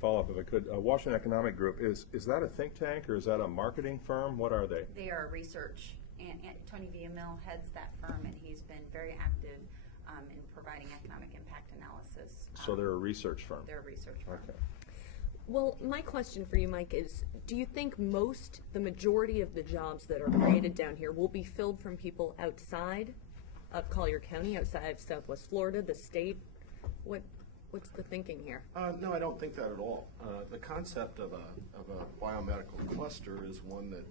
Follow-up, if I could. Washington Economic Group, is that a think tank or is that a marketing firm? What are they? They are research, and Tony Villamil heads that firm, and he's been very active in providing economic impact analysis. So they're a research firm? They're a research firm. Okay. Well, my question for you, Mike, is do you think the majority of the jobs that are created down here will be filled from people outside of Collier County, outside of Southwest Florida, the state? What's the thinking here? No, I don't think that at all. The concept of a biomedical cluster is one that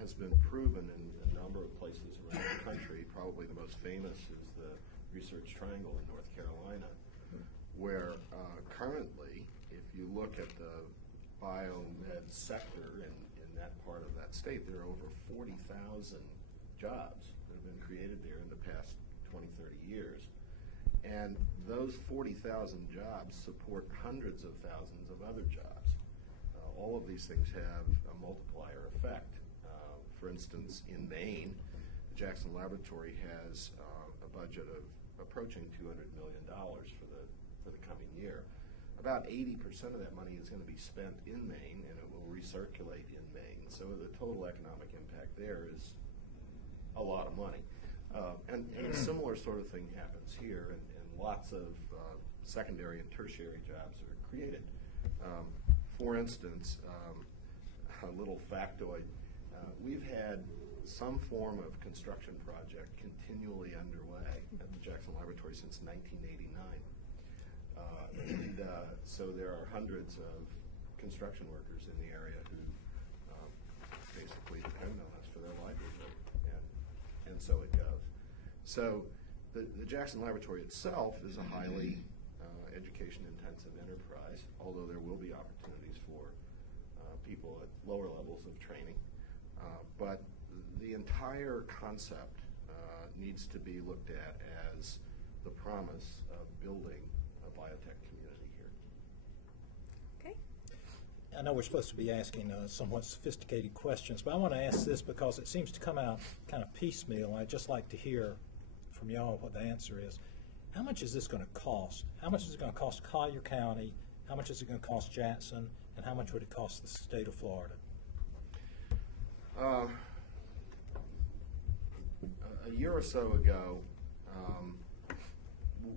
has been proven in a number of places around the country. Probably the most famous is the Research Triangle in North Carolina, where currently, if you look at the biomed sector in that part of that state, there are over 40,000 jobs that have been created there in the past 20, 30 years. And those 40,000 jobs support hundreds of thousands of other jobs. All of these things have a multiplier effect. For instance, in Maine, the Jackson Laboratory has a budget of approaching $200 million for the coming year. About 80% of that money is going to be spent in Maine, and it will recirculate in Maine. So the total economic impact there is a lot of money. And a similar sort of thing happens here, and lots of secondary and tertiary jobs are created. For instance, a little factoid, we've had some form of construction project continually underway at the Jackson Laboratory since 1989. So there are hundreds of construction workers in the area who basically depend on us for their livelihood, and so it goes. So the Jackson Laboratory itself is a highly education-intensive enterprise, although there will be opportunities for people at lower levels of training. But the entire concept needs to be looked at as the promise of building a biotech community here. Okay. I know we're supposed to be asking somewhat sophisticated questions, but I want to ask this because it seems to come out kind of piecemeal, and I'd just like to hear from y'all what the answer is. How much is this going to cost? How much is it going to cost Collier County? How much is it going to cost Jackson? And how much would it cost the state of Florida? A year or so ago,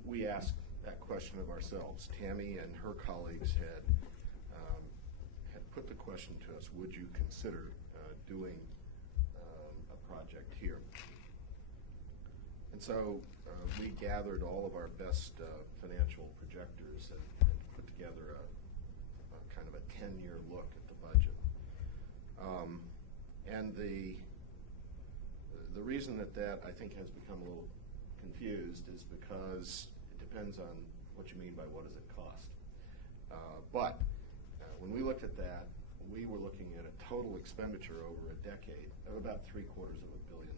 we asked that question of ourselves. Tammy and her colleagues had put the question to us, would you consider doing a project here? And so we gathered all of our best financial projectors and put together a kind of a 10-year look at the budget. And the reason that I think has become a little confused is because it depends on what you mean by what does it cost. But when we looked at that, we were looking at a total expenditure over a decade of about $750 million.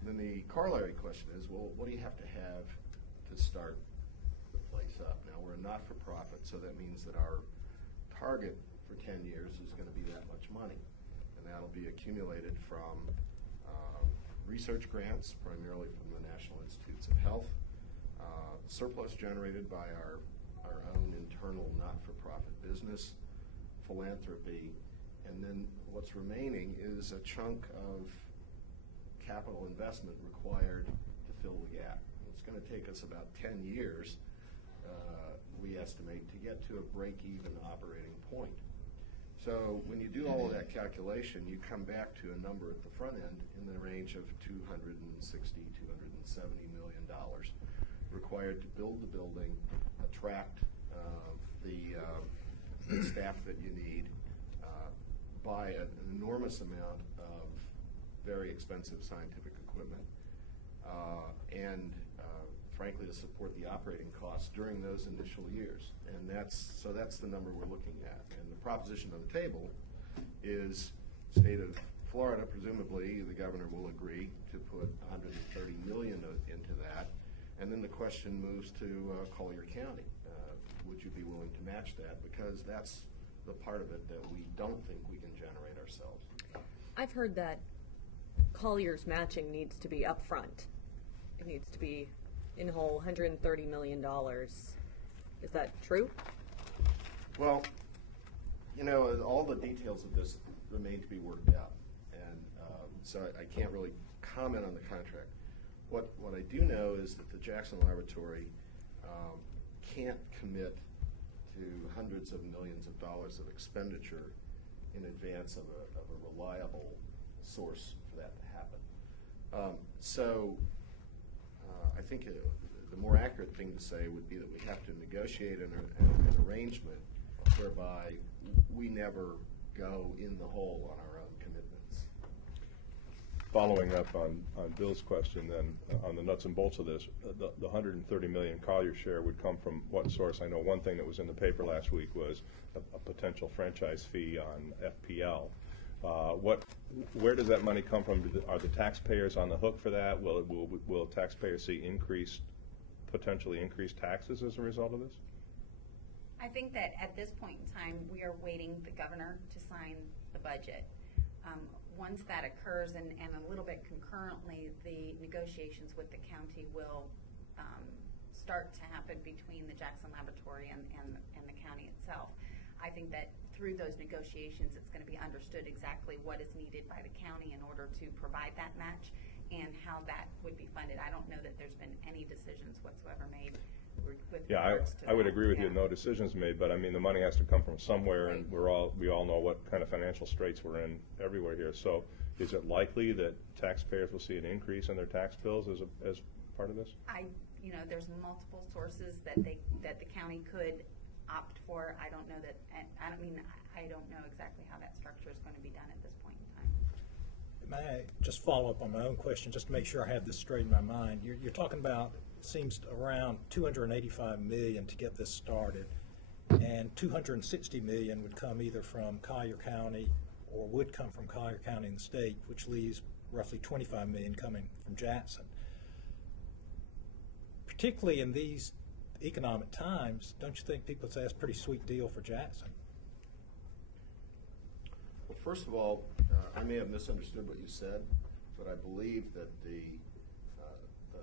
And then the corollary question is, well, what do you have to start the place up? Now, we're a not-for-profit, so that means that our target for 10 years is going to be that much money. And that'll be accumulated from research grants, primarily from the National Institutes of Health, surplus generated by our own internal not-for-profit business, philanthropy, and then what's remaining is a chunk of capital investment required to fill the gap. It's going to take us about 10 years, we estimate, to get to a break-even operating point. So when you do all of that calculation, you come back to a number at the front end in the range of $260, $270 million required to build the building, attract the staff that you need, buy an enormous amount of very expensive scientific equipment, and frankly to support the operating costs during those initial years. And that's the number we're looking at. And the proposition on the table is state of Florida, presumably the governor will agree to put $130 million into that. And then the question moves to Collier County. Would you be willing to match that? Because that's the part of it that we don't think we can generate ourselves. I've heard that Collier's matching needs to be upfront. It needs to be in whole $130 million. Is that true? Well, all the details of this remain to be worked out, and so I can't really comment on the contract. What I do know is that the Jackson Laboratory can't commit to hundreds of millions of dollars of expenditure in advance of a reliable source for that to happen. I think the more accurate thing to say would be that we have to negotiate an arrangement whereby we never go in the hole on our own commitments. Following up on Bill's question then, on the nuts and bolts of this, the 130 million Collier share would come from what source? I know one thing that was in the paper last week was a potential franchise fee on FPL. Where does that money come from? Are the taxpayers on the hook for that? Will taxpayers see potentially increased taxes as a result of this? I think that at this point in time, we are waiting the governor to sign the budget. Once that occurs, and a little bit concurrently, the negotiations with the county will start to happen between the Jackson Laboratory and the county itself. I think that through those negotiations, it's going to be understood exactly what is needed by the county in order to provide that match and how that would be funded. I don't know that there's been any decisions whatsoever made with regards to I would that. agree with you. No decisions made, but I mean the money has to come from somewhere, and we all know what kind of financial straits we're in everywhere here. So, is it likely that taxpayers will see an increase in their tax bills as part of this? There's multiple sources that the county could opt for. I don't know that. I don't know exactly how that structure is going to be done at this point in time. May I just follow up on my own question, just to make sure I have this straight in my mind? You're talking about, it seems, around $285 million to get this started, and $260 million would come either from Collier County or would come from Collier County and the state, which leaves roughly $25 million coming from Jackson. Particularly in these economic times, don't you think people say that's a pretty sweet deal for Jackson? Well, first of all, I may have misunderstood what you said, but I believe that the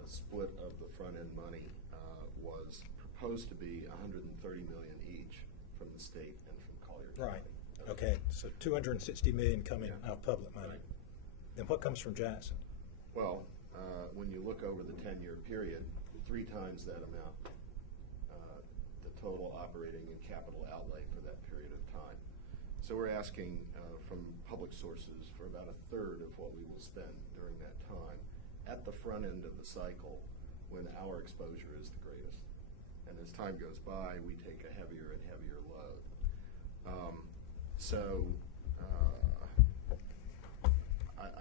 split of the front-end money was proposed to be $130 million each from the state and from Collier County. Right. Okay. So $260 million coming out of public money. Right. Then what comes from Jackson? Well, when you look over the 10-year period, 3 times that amount, the total operating and capital outlay for that period of time. So we're asking from public sources for about 1/3 of what we will spend during that time at the front end of the cycle when our exposure is the greatest. And as time goes by, we take a heavier and heavier load.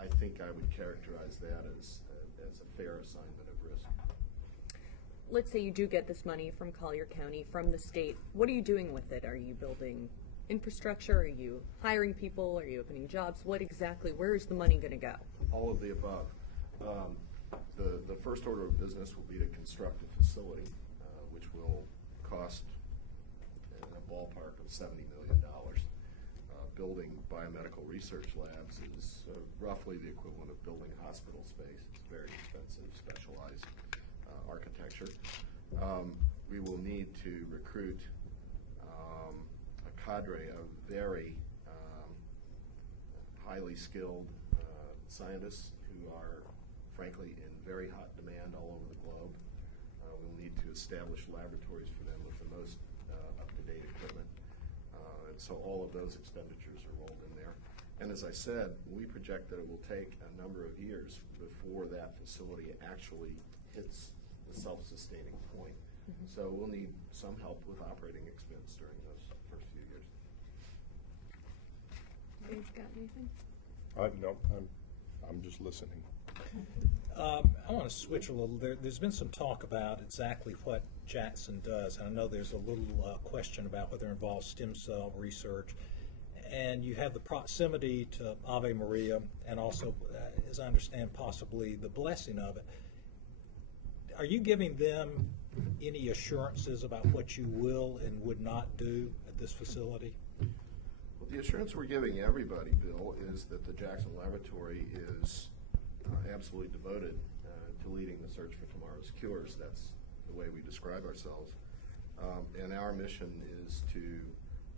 I think I would characterize that as a fair assignment of risk. Let's say you do get this money from Collier County, from the state. What are you doing with it? Are you building infrastructure? Are you hiring people? Are you opening jobs? Where is the money going to go? All of the above. The first order of business will be to construct a facility, which will cost in a ballpark of $70 million. Building biomedical research labs is roughly the equivalent of building hospital space. It's very expensive, specialized architecture. We will need to recruit a cadre of very highly skilled scientists who are, frankly, in very hot demand all over the globe. We'll need to establish laboratories for them with the most up-to-date equipment. And so all of those expenditures are rolled in there. And as I said, we project that it will take a number of years before that facility actually hits the self-sustaining point. Mm-hmm. So we'll need some help with operating expense during those first few years. Dave's got anything? No, I'm just listening. I want to switch a little. There's been some talk about exactly what Jackson does, and I know there's a little question about whether it involves stem cell research. And you have the proximity to Ave Maria, and also, as I understand, possibly the blessing of it. Are you giving them any assurances about what you will and would not do at this facility? Well, the assurance we're giving everybody, Bill, is that the Jackson Laboratory is absolutely devoted to leading the search for tomorrow's cures. That's the way we describe ourselves. And our mission is to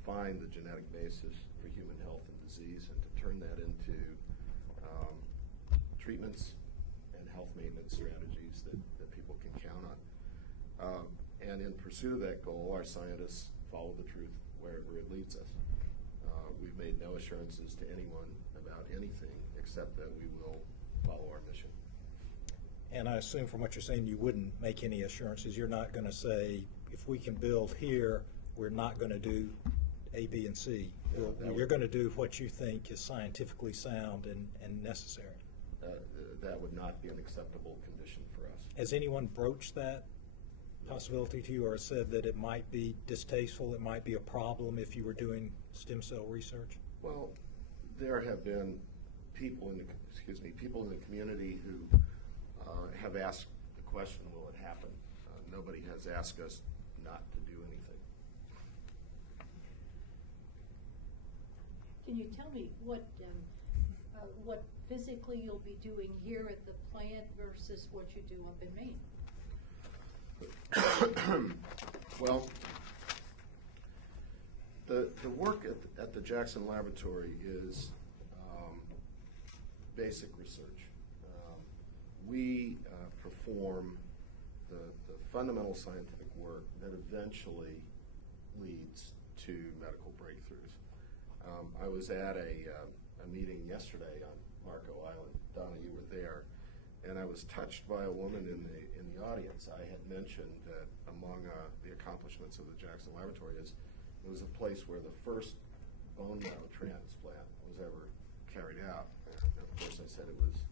find the genetic basis for human health and disease and to turn that into treatments and health maintenance strategies that people can count on. And in pursuit of that goal, our scientists follow the truth wherever it leads us. We've made no assurances to anyone about anything except that we will follow our mission. And I assume from what you're saying, you wouldn't make any assurances. You're not going to say, if we can build here, we're not going to do A, B, and C. You're going to do what you think is scientifically sound and necessary. That would not be an acceptable condition for us. Has anyone broached that possibility to you, or said that it might be distasteful, it might be a problem if you were doing stem cell research? Well, there have been people in the community who have asked the question, will it happen? Nobody has asked us not to do anything. Can you tell me what physically you'll be doing here at the plant versus what you do up in Maine? Well, the work at the Jackson Laboratory is basic research. We perform the fundamental scientific work that eventually leads to medical breakthroughs. I was at a meeting yesterday on Marco Island. Donna, you were there, and I was touched by a woman in the audience. I had mentioned that among the accomplishments of the Jackson Laboratory is it was a place where the first bone marrow transplant was ever carried out. And of course, I said it was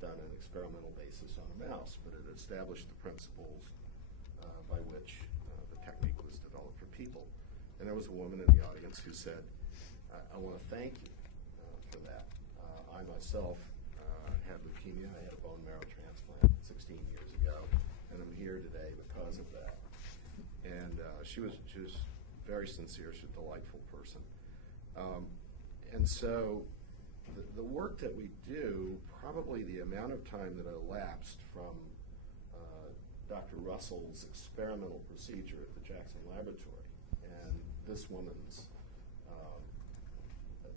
done on an experimental basis on a mouse, but it established the principles by which the technique was developed for people. And there was a woman in the audience who said, I want to thank you for that. I myself had leukemia. I had a bone marrow transplant 16 years ago, and I'm here today because of that. And she was very sincere. She's a delightful person. And so the work that we do, probably the amount of time that elapsed from Dr. Russell's experimental procedure at the Jackson Laboratory and this woman's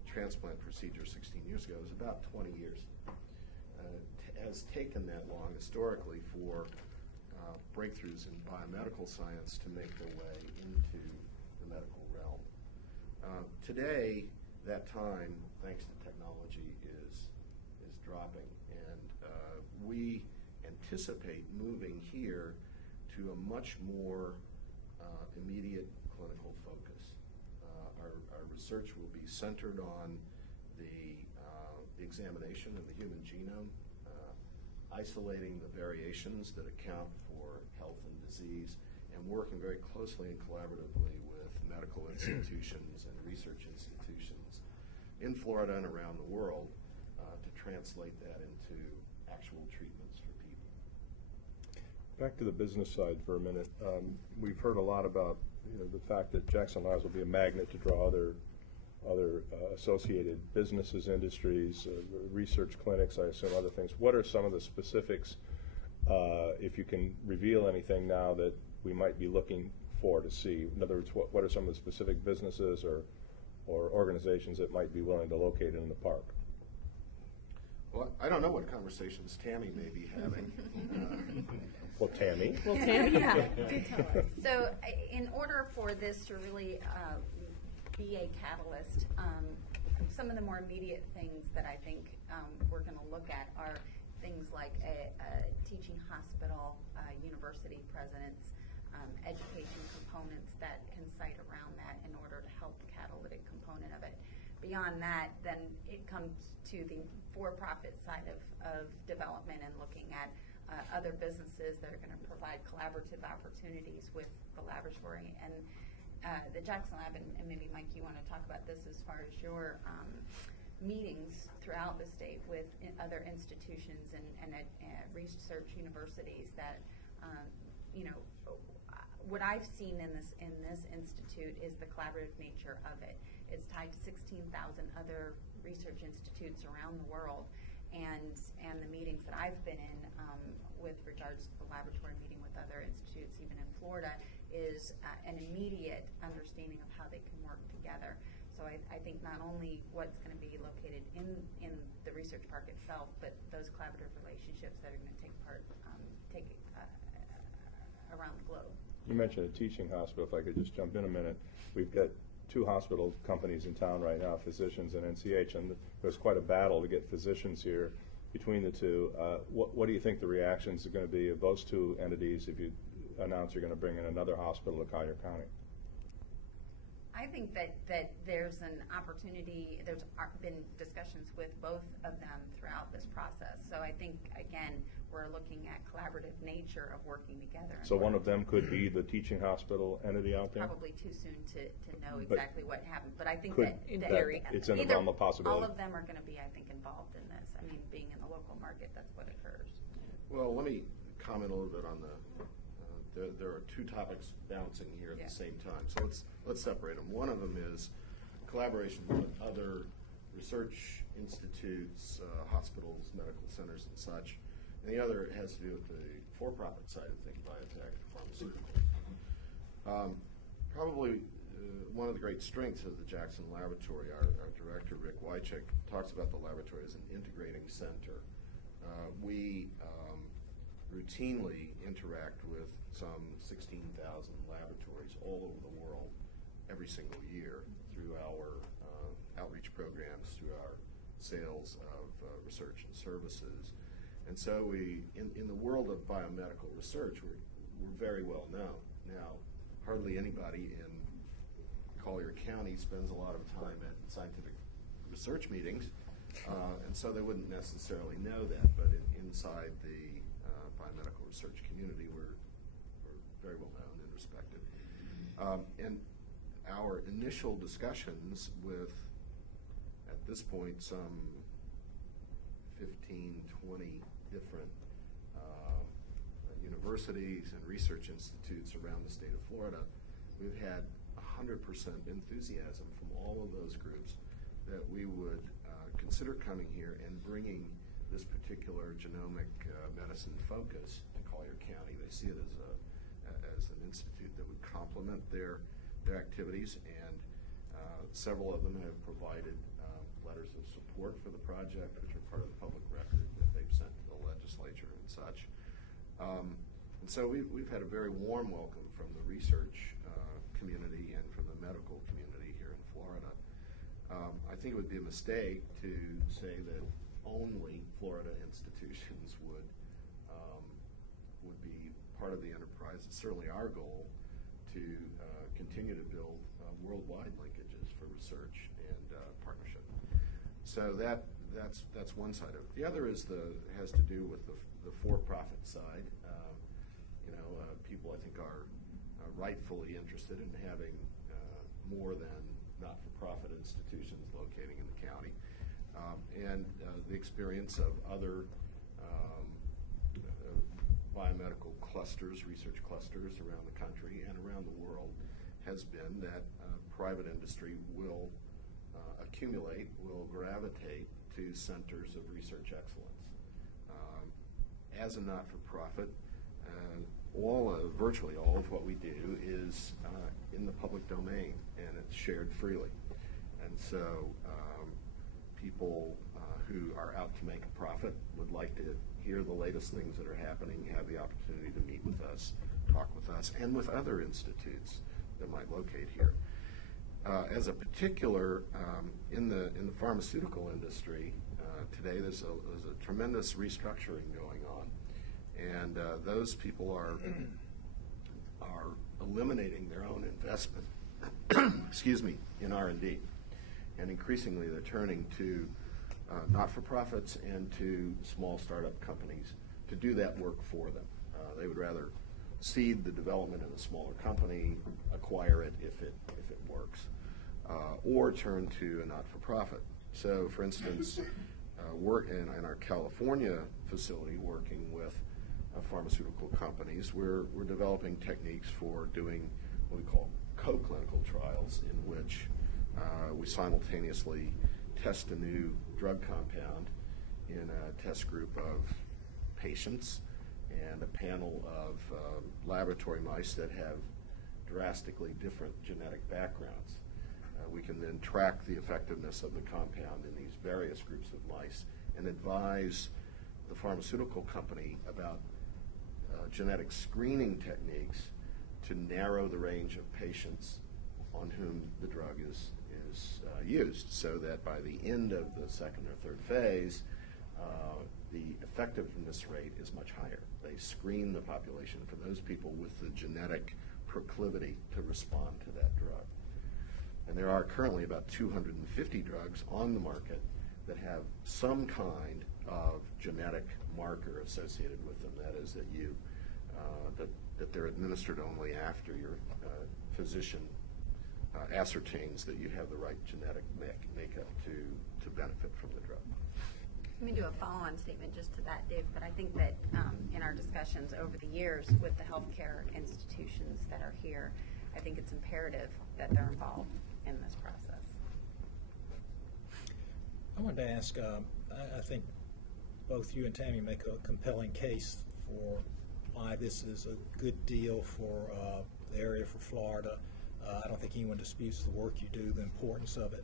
transplant procedure 16 years ago was about 20 years. It has taken that long historically for breakthroughs in biomedical science to make their way into the medical realm. Today, that time, thanks to technology, is dropping, and we anticipate moving here to a much more immediate clinical focus. Our research will be centered on the examination of the human genome, isolating the variations that account for health and disease, and working very closely and collaboratively with medical institutions and research institutions in Florida and around the world to translate that into actual treatments for people. Back to the business side for a minute. We've heard a lot about the fact that Jackson Labs will be a magnet to draw other associated businesses, industries, research clinics, I assume other things. What are some of the specifics, if you can reveal anything now, that we might be looking for to see? In other words, what are some of the specific businesses or organizations that might be willing to locate in the park? Well, I don't know what conversations Tammy may be having. Well, Tammy. Well, Tammy, yeah. So in order for this to really be a catalyst, some of the more immediate things that I think we're going to look at are things like a teaching hospital, university presidents, education components that can cite around that in order to help the catalytic component of it. Beyond that, then it comes to the for-profit side of development and looking at other businesses that are going to provide collaborative opportunities with the laboratory. And the Jackson Lab, and maybe Mike, you want to talk about this as far as your meetings throughout the state with other institutions and research universities that, what I've seen in this institute is the collaborative nature of it. It's tied to 16,000 other research institutes around the world, and the meetings that I've been in with regards to the laboratory meeting with other institutes, even in Florida, is an immediate understanding of how they can work together. So I think not only what's going to be located in the research park itself, but those collaborative relationships that are going to take around the globe. You mentioned a teaching hospital. If I could just jump in a minute. We've got 2 hospital companies in town right now, Physicians and NCH, and there's quite a battle to get physicians here between the two. What do you think the reactions are going to be of those 2 entities if you announce you're going to bring in another hospital to Collier County? I think that there's an opportunity, there's been discussions with both of them throughout this process. So I think, again, we're looking at collaborative nature of working together. So one of them could be the teaching hospital entity out there? Probably too soon to know But exactly what happened, but I think could- that in that theory. It's in the either realm of possibility. All of them are going to be, I think, involved in this. I mean, being in the local market, that's what occurs. Well, let me comment a little bit on there are 2 topics bouncing here at Yeah. the same time. So let's separate them. One of them is collaboration with other research institutes, hospitals, medical centers, and such. And the other has to do with the for-profit side of things, biotech, pharmaceuticals. Probably one of the great strengths of the Jackson Laboratory, our director, Rick Wycheck, talks about the laboratory as an integrating center. We routinely interact with some 16,000 laboratories all over the world every single year through our outreach programs, through our sales of research and services. And so we, in the world of biomedical research, we're very well known. Now, hardly anybody in Collier County spends a lot of time at scientific research meetings, and so they wouldn't necessarily know that, but inside the biomedical research community, we're very well known and respected. And our initial discussions with, at this point, some 15, 20 different universities and research institutes around the state of Florida, we've had 100% enthusiasm from all of those groups that we would consider coming here and bringing this particular genomic medicine focus to Collier County. They see it as an institute that would complement their activities, and several of them have provided letters of support for the project, which are part of the public record that they've sent to the legislature and such. And so we've had a very warm welcome from the research community and from the medical community here in Florida. I think it would be a mistake to say that only Florida institutions would be part of the enterprise. It's certainly our goal to continue to build worldwide linkages for research and partnership. So that's one side of it. The other has to do with the for-profit side. People I think are rightfully interested in having more than not-for-profit institutions locating in the county, and the experience of other biomedical clusters, research clusters around the country and around the world has been that private industry will accumulate, will gravitate to centers of research excellence. As a not-for-profit, virtually all of what we do is in the public domain, and it's shared freely. And so people who are out to make a profit would like to hear the latest things that are happening, have the opportunity to meet with us, talk with us, and with other institutes that might locate here. As a particular, in the pharmaceutical industry, today there's a tremendous restructuring going on. And those people are eliminating their own investment, excuse me, in R&D. And increasingly they're turning to not-for-profits and to small startup companies to do that work for them. They would rather seed the development in a smaller company, acquire it if it works, or turn to a not-for-profit. So, for instance, work in our California facility, working with pharmaceutical companies, we're developing techniques for doing what we call co-clinical trials, in which we simultaneously test a new drug compound in a test group of patients and a panel of laboratory mice that have drastically different genetic backgrounds. We can then track the effectiveness of the compound in these various groups of mice and advise the pharmaceutical company about genetic screening techniques to narrow the range of patients on whom the drug is used, so that by the end of the second or third phase, the effectiveness rate is much higher. They screen the population for those people with the genetic proclivity to respond to that drug. And there are currently about 250 drugs on the market that have some kind of genetic marker associated with them. That is, that you that they're administered only after your physician ascertains that you have the right genetic makeup to benefit from the drug. Let me do a follow-on statement just to that, Dave, but I think that in our discussions over the years with the healthcare institutions that are here, I think it's imperative that they're involved in this process. I wanted to ask, I think both you and Tammy make a compelling case for why this is a good deal for the area, for Florida. I don't think anyone disputes the work you do, the importance of it.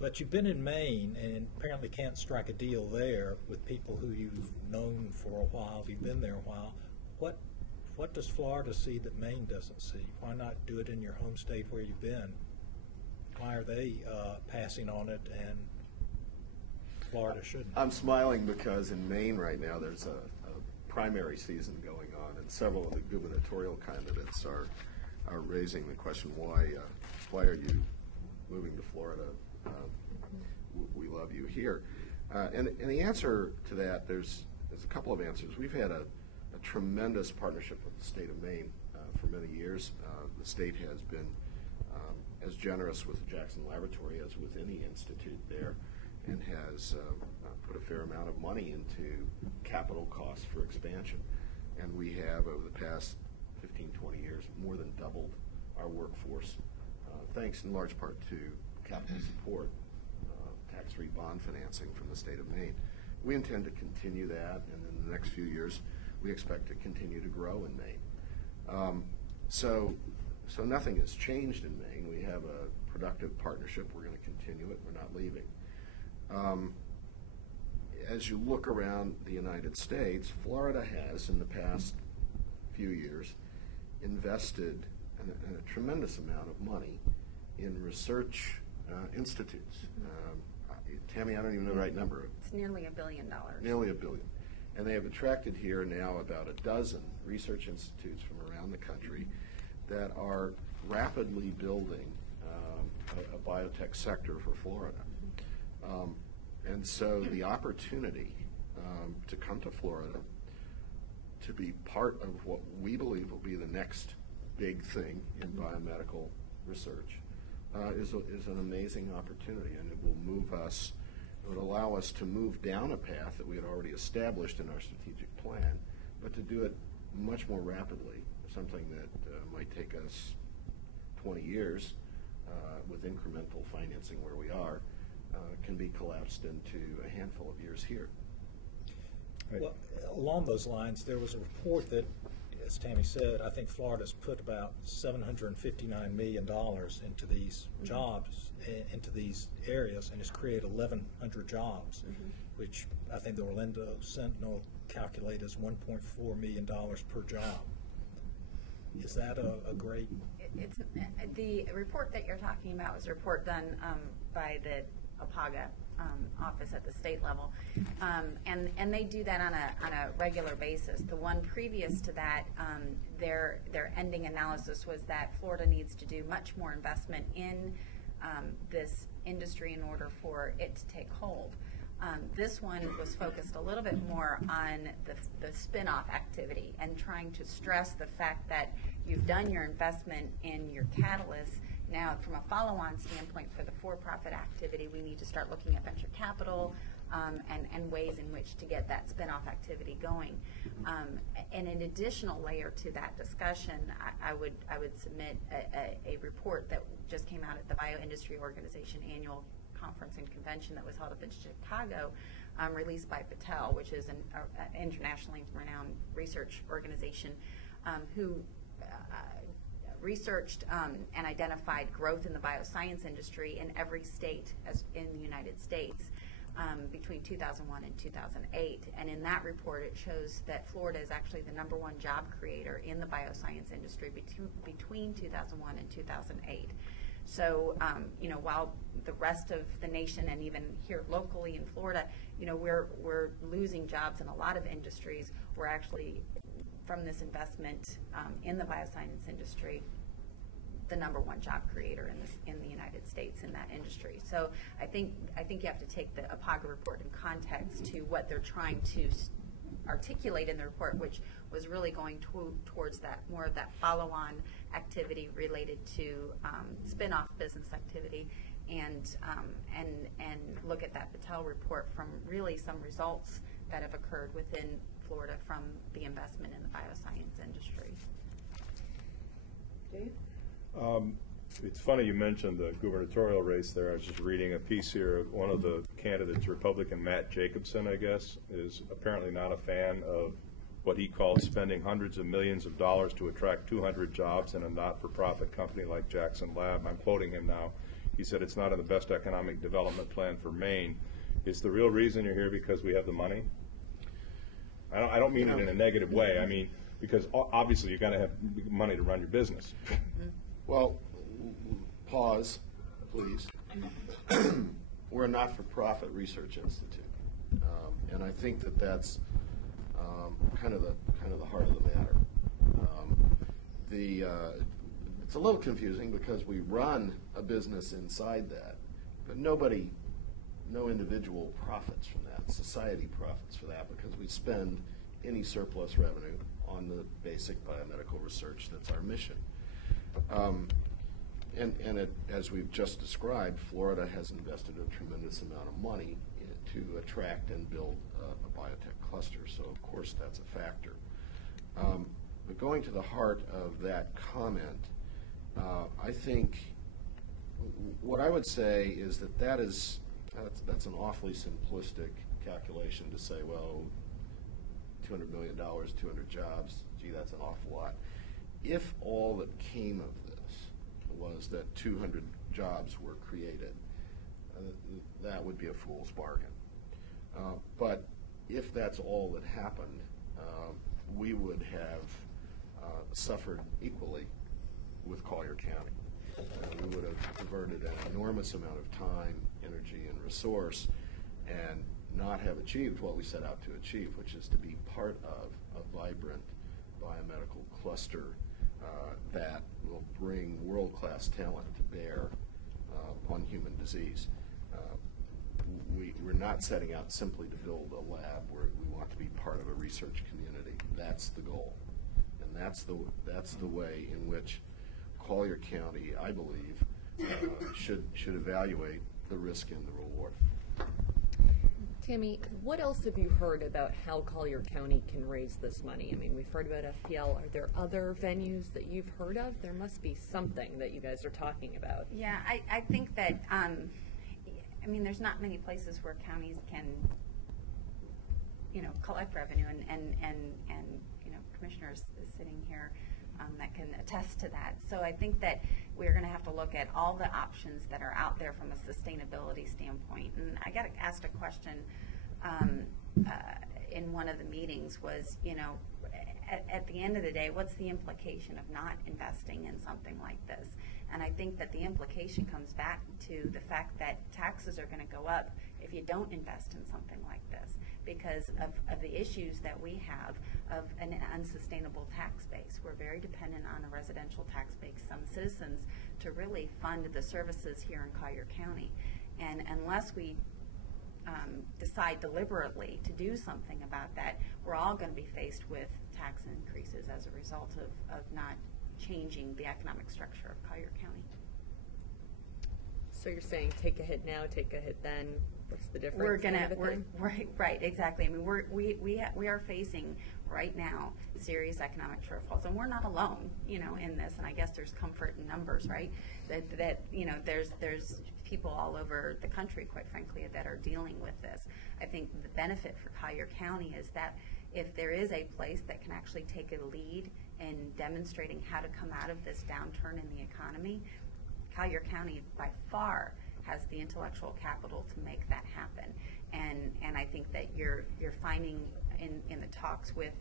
But you've been in Maine and apparently can't strike a deal there with people who you've known for a while, you've been there a while. What does Florida see that Maine doesn't see? Why not do it in your home state where you've been? Why are they passing on it and Florida shouldn't? I'm smiling because in Maine right now there's a primary season going on, and several of the gubernatorial candidates are raising the question, why are you moving to Florida? We love you here. And the answer to that, there's a couple of answers. We've had a tremendous partnership with the state of Maine for many years. The state has been as generous with the Jackson Laboratory as with any institute there, and has put a fair amount of money into capital costs for expansion. And we have, over the past 15, 20 years, more than doubled our workforce, thanks in large part to capital support, tax-free bond financing from the state of Maine. We intend to continue that, and in the next few years, we expect to continue to grow in Maine. So nothing has changed in Maine. We have a productive partnership. We're going to continue it. We're not leaving. As you look around the United States, Florida has, in the past few years, invested a tremendous amount of money in research institutes. Tammy, I don't even know the right number. It's nearly $1 billion. Nearly $1 billion. And they have attracted here now about a dozen research institutes from around the country that are rapidly building a biotech sector for Florida. And so the opportunity to come to Florida to be part of what we believe will be the next big thing in biomedical research is an amazing opportunity, and it will move us, it would allow us to move down a path that we had already established in our strategic plan, but to do it much more rapidly, something that might take us 20 years with incremental financing where we are, can be collapsed into a handful of years here. Right. Well, along those lines, there was a report that, as Tammy said, I think Florida's put about $759 million into these jobs, into these areas, and has created 1,100 jobs, which I think the Orlando Sentinel calculated as $1.4 million per job. Is that a great? It's the report that you're talking about was a report done by the APAGA office at the state level, and they do that on a regular basis. The one previous to that, their ending analysis was that Florida needs to do much more investment in this industry in order for it to take hold. This one was focused a little bit more on the spin-off activity and trying to stress the fact that you've done your investment in your catalyst. Now, from a follow-on standpoint for the for-profit activity, we need to start looking at venture capital and ways in which to get that spin-off activity going. And an additional layer to that discussion, I would submit a report that just came out at the Bioindustry Organization annual conference and convention that was held up in Chicago, released by Patel, which is an internationally renowned research organization, who researched and identified growth in the bioscience industry in every state as in the United States between 2001 and 2008. And in that report, it shows that Florida is actually the #1 job creator in the bioscience industry between 2001 and 2008. So, while the rest of the nation and even here locally in Florida, we're losing jobs in a lot of industries, we're actually, from this investment in the bioscience industry, the #1 job creator in the United States in that industry. So I think you have to take the APAGA report in context to what they're trying to articulate in the report, which was really going towards that more of that follow-on activity related to spin-off business activity, and look at that Patel report from really some results that have occurred within Florida from the investment in the bioscience industry. Dave? It's funny you mentioned the gubernatorial race there. I was just reading a piece here of one of the candidates, Republican Matt Jacobson, I guess, is apparently not a fan of what he calls spending hundreds of millions of dollars to attract 200 jobs in a not-for-profit company like Jackson Lab. I'm quoting him now. He said it's not in the best economic development plan for Maine. Is the real reason you're here because we have the money? I don't mean it in a negative way. I mean, because obviously you're going to have money to run your business. Well, pause, please. We're a not-for-profit research institute, and I think that that's kind of the heart of the matter. It's a little confusing because we run a business inside that, but no individual profits from that. Society profits for that because we spend any surplus revenue on the basic biomedical research that's our mission. As we've just described, Florida has invested a tremendous amount of money to attract and build a biotech cluster, so of course that's a factor. But going to the heart of that comment, I think what I would say is that's an awfully simplistic calculation to say, well, $200 million, 200 jobs, gee, that's an awful lot. If all that came of this was that 200 jobs were created, that would be a fool's bargain. But if that's all that happened, we would have suffered equally with Collier County. We would have diverted an enormous amount of time, energy, and resource and not have achieved what we set out to achieve, which is to be part of a vibrant biomedical cluster that will bring world-class talent to bear on human disease. We're not setting out simply to build a lab. We want to be part of a research community. That's the goal. And that's the way in which Collier County, I believe, should evaluate the risk and the reward. Tammy, what else have you heard about how Collier County can raise this money? I mean, we've heard about FPL. Are there other venues that you've heard of? There must be something that you guys are talking about. Yeah, I think that, there's not many places where counties can, collect revenue, and commissioners sitting here that can attest to that. So I think that we're going to have to look at all the options that are out there from a sustainability standpoint. And I got asked a question in one of the meetings was, at the end of the day, what's the implication of not investing in something like this? And I think that the implication comes back to the fact that taxes are going to go up if you don't invest in something like this, because of the issues that we have of an unsustainable tax base. We're very dependent on a residential tax base, some citizens, to really fund the services here in Collier County. And unless we decide deliberately to do something about that, we're all going to be faced with tax increases as a result of not changing the economic structure of Collier County. So you're saying take a hit now, take a hit then. What's the difference? Right, exactly. I mean, we are facing right now serious economic shortfalls, and we're not alone, in this. And I guess there's comfort in numbers, right? That there's people all over the country, quite frankly, that are dealing with this. I think the benefit for Collier County is that if there is a place that can actually take a lead in demonstrating how to come out of this downturn in the economy, Collier County by far has the intellectual capital to make that happen. And I think that you're finding in the talks with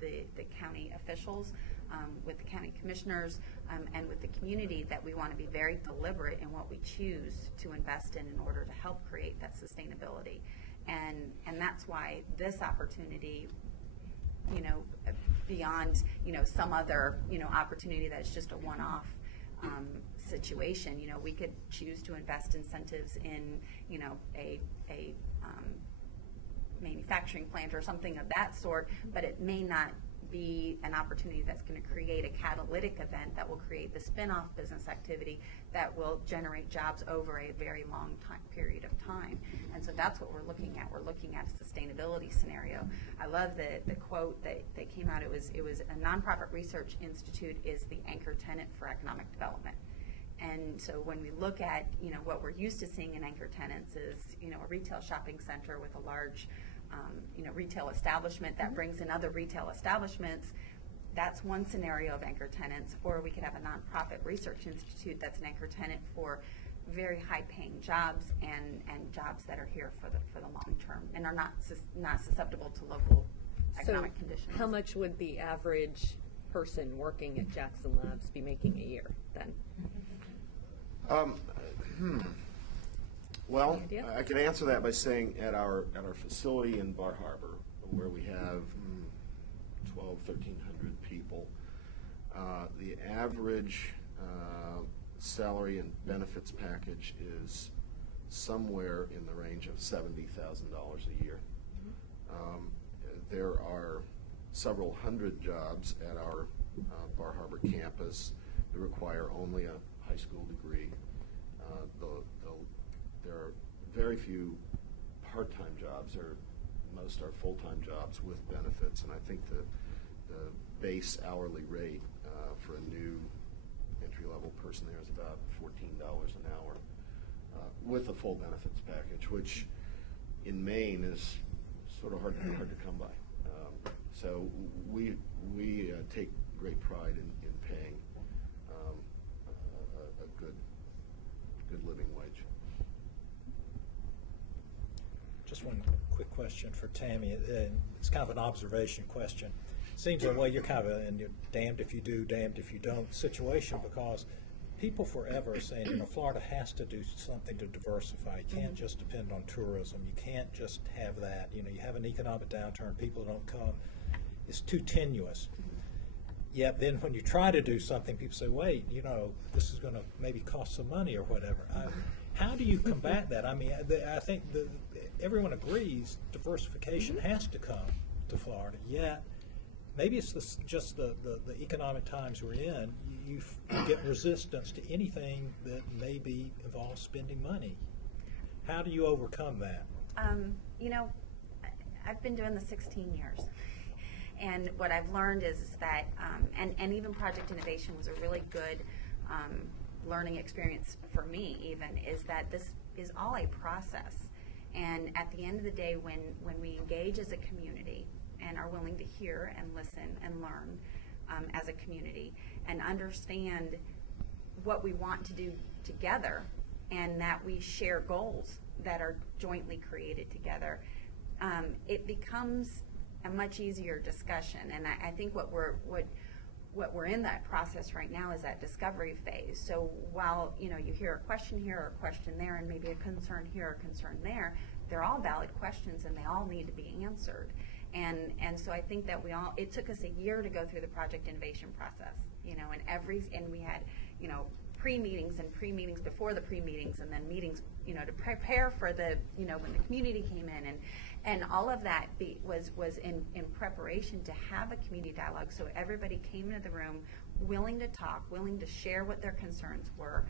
the county officials, with the county commissioners, and with the community, that we want to be very deliberate in what we choose to invest in order to help create that sustainability. And that's why this opportunity, beyond, some other, opportunity that's just a one-off situation, we could choose to invest incentives in, a manufacturing plant or something of that sort, but it may not be an opportunity that's going to create a catalytic event that will create the spin-off business activity that will generate jobs over a very long period of time. And so that's what we're looking at. We're looking at a sustainability scenario. I love the quote that came out. It was a nonprofit research institute is the anchor tenant for economic development. And so when we look at, what we're used to seeing in anchor tenants is, a retail shopping center with a large, retail establishment that brings in other retail establishments. That's one scenario of anchor tenants. Or we could have a nonprofit research institute that's an anchor tenant for very high-paying jobs and jobs that are here for the long term and are not susceptible to local economic conditions. How much would the average person working at Jackson Labs be making a year then? Well, I can answer that by saying at our facility in Bar Harbor, where we have 1,300 people, the average salary and benefits package is somewhere in the range of $70,000 a year. There are several hundred jobs at our Bar Harbor campus that require only a high school degree. There are very few part-time jobs, most are full-time jobs with benefits, and I think the base hourly rate for a new entry-level person there is about $14 an hour with a full benefits package, which in Maine is sort of hard to come by. So we take great pride in paying a good living wage. Just one quick question for Tammy. It's kind of an observation question. It seems like, well, you're kind of in your damned if you do, damned if you don't situation, because people forever are saying, Florida has to do something to diversify. You can't just depend on tourism. You can't just have that. You have an economic downturn, people don't come. It's too tenuous. Yet then when you try to do something, people say, wait, this is going to maybe cost some money or whatever. How do you combat that? I mean, I think everyone agrees diversification has to come to Florida, yet maybe it's just the economic times we're in, you get resistance to anything that maybe involves spending money. How do you overcome that? I've been doing this 16 years. And what I've learned is that, and even Project Innovation was a really good learning experience for me even, is that this is all a process. And at the end of the day, when we engage as a community and are willing to hear and listen and learn as a community and understand what we want to do together and that we share goals that are jointly created together, it becomes a much easier discussion. And I think what we're in that process right now is that discovery phase. So while you hear a question here or a question there and maybe a concern here or a concern there, they're all valid questions and they all need to be answered. And so I think that it took us a year to go through the Project Innovation process, and we had, pre-meetings and pre-meetings before the pre-meetings and then meetings, to prepare for the, when the community came in and all of that was in preparation to have a community dialogue. So everybody came into the room willing to talk, willing to share what their concerns were,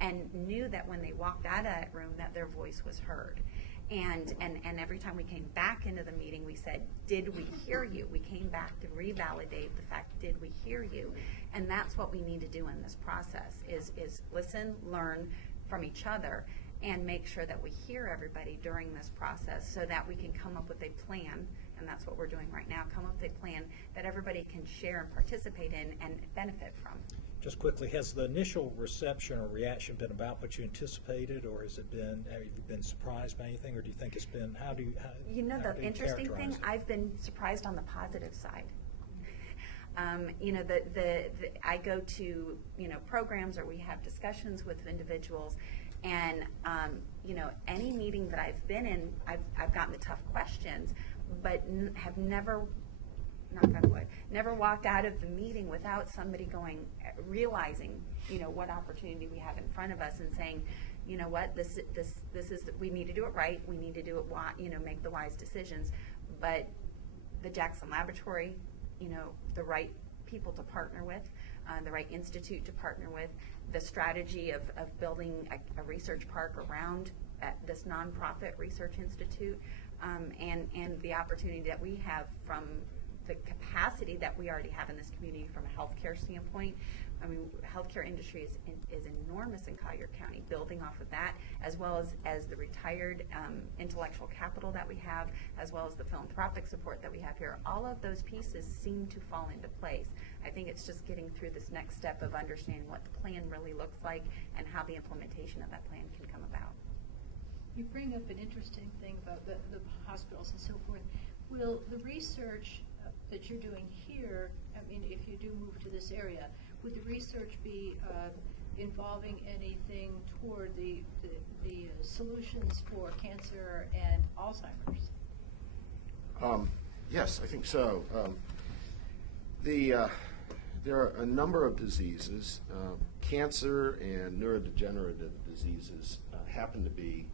and knew that when they walked out of that room that their voice was heard. And every time we came back into the meeting, we said, did we hear you? We came back to revalidate the fact, did we hear you? And that's what we need to do in this process is listen, learn from each other, and make sure that we hear everybody during this process so that we can come up with a plan, and that's what we're doing right now, come up with a plan that everybody can share and participate in and benefit from. Just quickly, has the initial reception or reaction been about what you anticipated, or has it been, have you been surprised by anything, or do you think it's been, how do you The interesting thing, characterize it? I've been surprised on the positive side. I go to, programs, or we have discussions with individuals, and, any meeting that I've been in, I've gotten the tough questions, but have never, knock on wood, never walked out of the meeting without somebody realizing, what opportunity we have in front of us and saying, you know what, this is, we need to do it right, we need to do it, make the wise decisions, but the Jackson Laboratory, the right people to partner with, the right institute to partner with, the strategy of building a research park around this nonprofit research institute, and the opportunity that we have from the capacity that we already have in this community from a healthcare standpoint. I mean, healthcare industry is enormous in Collier County, building off of that, as well as the retired intellectual capital that we have, as well as the philanthropic support that we have here. All of those pieces seem to fall into place. I think it's just getting through this next step of understanding what the plan really looks like and how the implementation of that plan can come about. You bring up an interesting thing about the hospitals and so forth. Will the research that you're doing here, I mean, if you do move to this area, would the research be involving anything toward the solutions for cancer and Alzheimer's? Yes, I think so. There are a number of diseases. Cancer and neurodegenerative diseases happen to be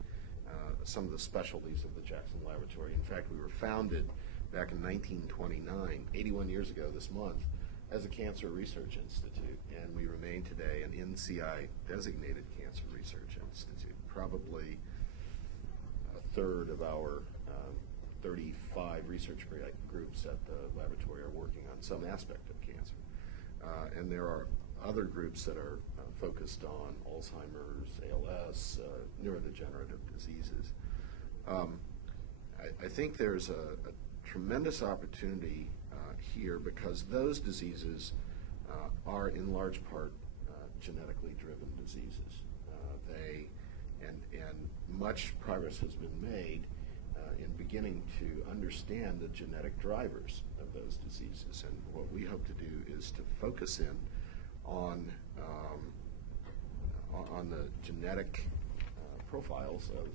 some of the specialties of the Jackson Laboratory. In fact, we were founded back in 1929, 81 years ago this month, as a cancer research institute, and we remain today an NCI designated cancer research institute. Probably a third of our 35 research groups at the laboratory are working on some aspect of cancer. And there are other groups that are focused on Alzheimer's, ALS, neurodegenerative diseases. I think there's a tremendous opportunity here because those diseases are in large part genetically driven diseases. And much progress has been made in beginning to understand the genetic drivers of those diseases. And what we hope to do is to focus in on the genetic profiles of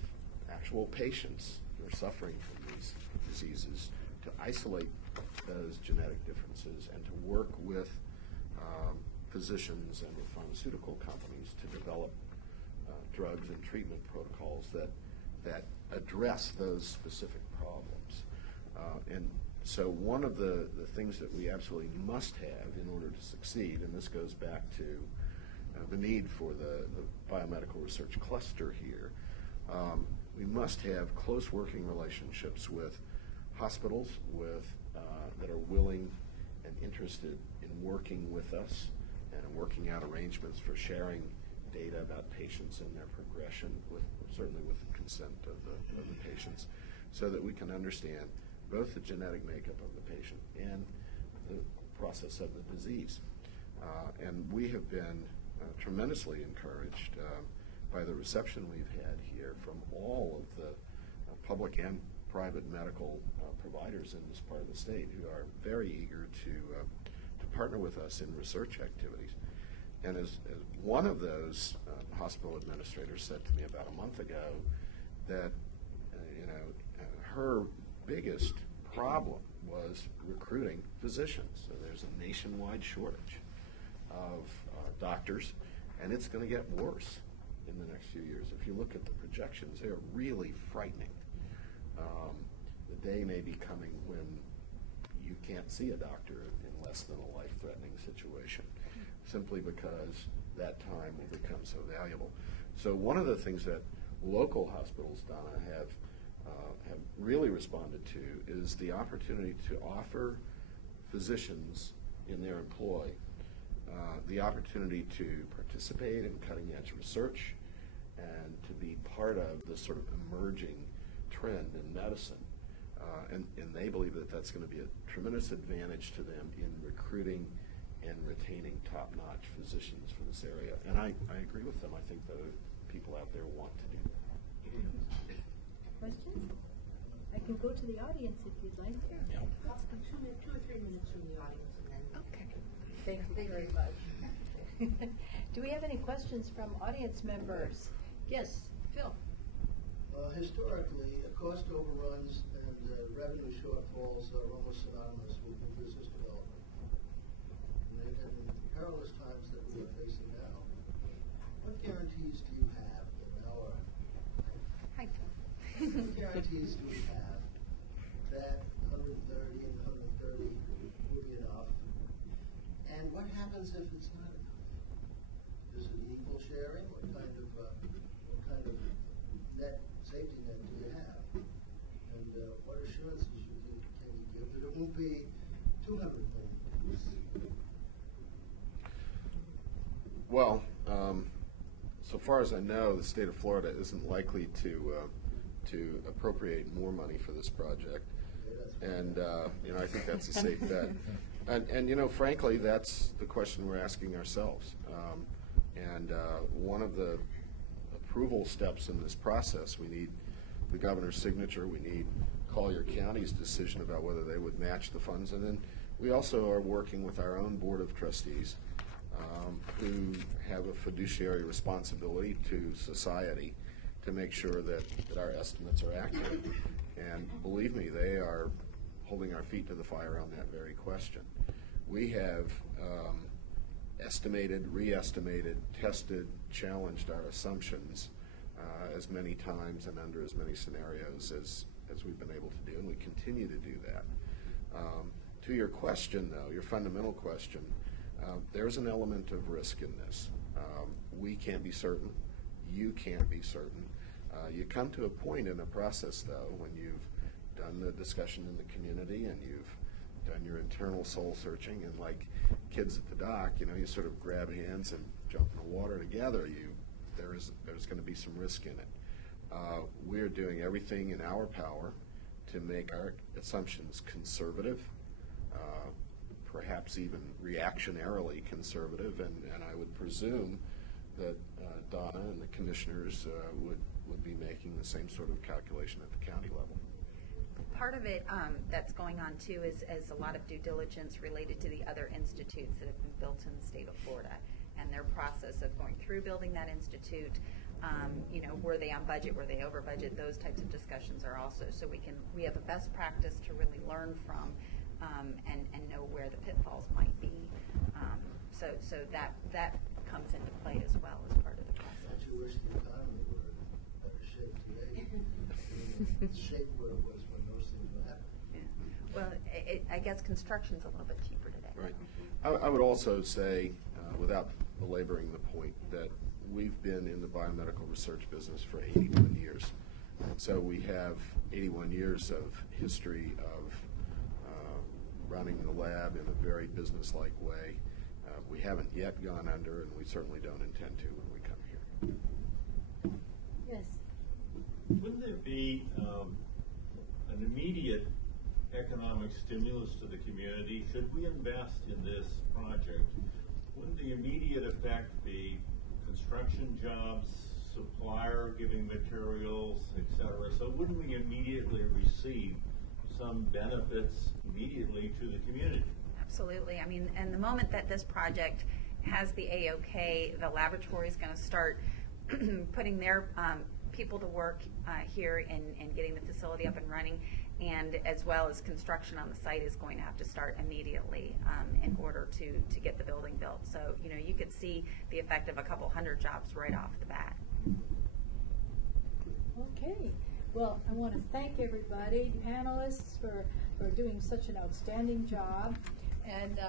actual patients who are suffering from these diseases, to isolate those genetic differences and to work with physicians and with pharmaceutical companies to develop drugs and treatment protocols that address those specific problems. And so one of the things that we absolutely must have in order to succeed, and this goes back to the need for the biomedical research cluster here, we must have close working relationships with hospitals that are willing and interested in working with us and working out arrangements for sharing data about patients and their progression, certainly with the consent of the patients, so that we can understand both the genetic makeup of the patient and the process of the disease. And we have been tremendously encouraged by the reception we've had here from all of the public and private medical providers in this part of the state who are very eager to partner with us in research activities. And as one of those hospital administrators said to me about a month ago, that her biggest problem was recruiting physicians. So there's a nationwide shortage of doctors, and it's going to get worse in the next few years. If you look at the projections, they're really frightening. The day may be coming when you can't see a doctor in less than a life-threatening situation, simply because that time will become so valuable. So one of the things that local hospitals, Donna, have really responded to is the opportunity to offer physicians in their employ the opportunity to participate in cutting-edge research and to be part of this sort of emerging trend in medicine. And they believe that that's going to be a tremendous advantage to them in recruiting and retaining top-notch physicians for this area. And I agree with them. I think the people out there want to do that. Questions? I can go to the audience if you'd like. Yeah. 2 or 3 minutes from the audience and then. Okay. Thank you very much. Do we have any questions from audience members? Yes, Phil. Historically, cost overruns and revenue shortfalls are almost synonymous with new business development. And in the perilous times that we are facing now, what guarantees do you have in our, Hi, Phil. what guarantees do we have that 130 and 130 will be enough? And what happens if it's not enough? Is it equal sharing? What kind of net safety net do you have? And what assurances can you give that it won't be 200 million? Well, so far as I know, the state of Florida isn't likely to appropriate more money for this project, and I think that's a safe bet. And frankly, that's the question we're asking ourselves. And one of the approval steps in this process, we need the governor's signature, we need Collier County's decision about whether they would match the funds, and then we also are working with our own Board of Trustees who have a fiduciary responsibility to society to make sure that our estimates are accurate. And believe me, they are holding our feet to the fire on that very question. We have estimated, re-estimated, tested, challenged our assumptions as many times and under as many scenarios as we've been able to do, and we continue to do that. To your question, though, your fundamental question, there's an element of risk in this. We can't be certain. You can't be certain. You come to a point in a process, though, when you've done the discussion in the community and you've done your internal soul searching, and like kids at the dock, you sort of grab hands and jump in the water together. There's going to be some risk in it. We're doing everything in our power to make our assumptions conservative, perhaps even reactionarily conservative, and I would presume that Donna and the commissioners would be making the same sort of calculation at the county level. Part of it that's going on too is a lot of due diligence related to the other institutes that have been built in the state of Florida and their process of going through building that institute. Were they on budget? Were they over budget? Those types of discussions are also, so we have a best practice to really learn from and know where the pitfalls might be. So that comes into play as well as part of the process. Don't you wish the economy were in better shape today? It's shape where it was when those things were happening. Yeah. Well, I guess construction's a little bit cheaper today. Right. I would also say, without belaboring the point, that we've been in the biomedical research business for 81 years. And so we have 81 years of history of running the lab in a very business-like way. We haven't yet gone under, and we certainly don't intend to when we come here. Yes. Wouldn't there be an immediate economic stimulus to the community? Should we invest in this project? Wouldn't the immediate effect be construction jobs, supplier giving materials, et cetera? So wouldn't we immediately receive some benefits immediately to the community? Absolutely. I mean, and the moment that this project has the AOK, the laboratory is going to start putting their people to work here and getting the facility up and running, and as well as construction on the site is going to have to start immediately in order to get the building built. So, you could see the effect of a couple hundred jobs right off the bat. Okay. Well, I want to thank everybody, panelists, for doing such an outstanding job. And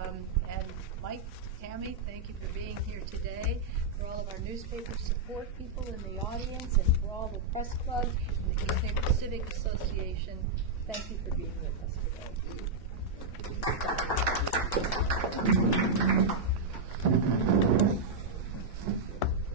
Mike, Tammy, thank you for being here today. For all of our newspaper support people in the audience, and for all the press club and the East Neighborhood Civic Association, thank you for being with us today.